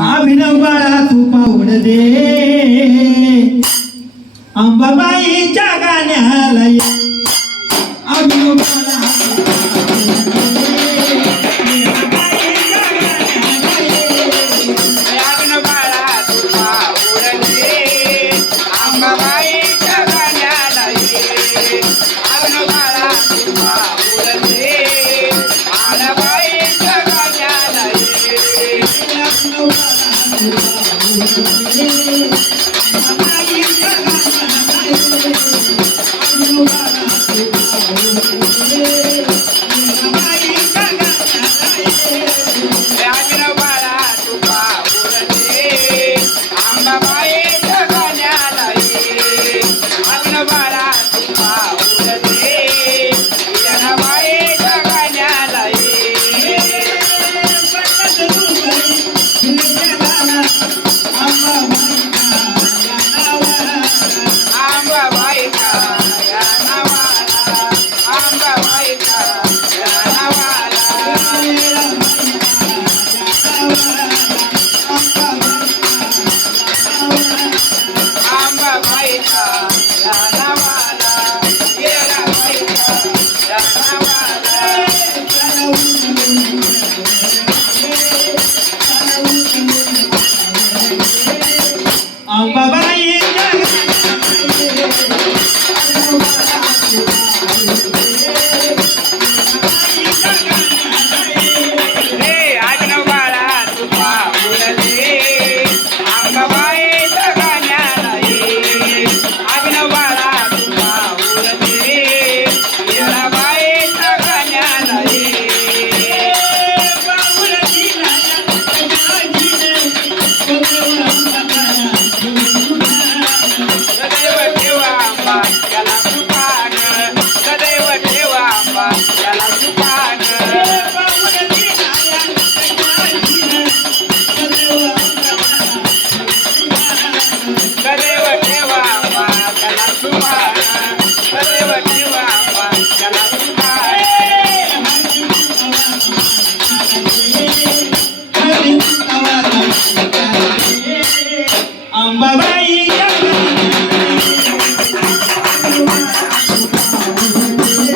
अभिनव बाळा तू पाहुण दे अंबाबाईच्या गाण्याला अभिनव Thank you. 爸爸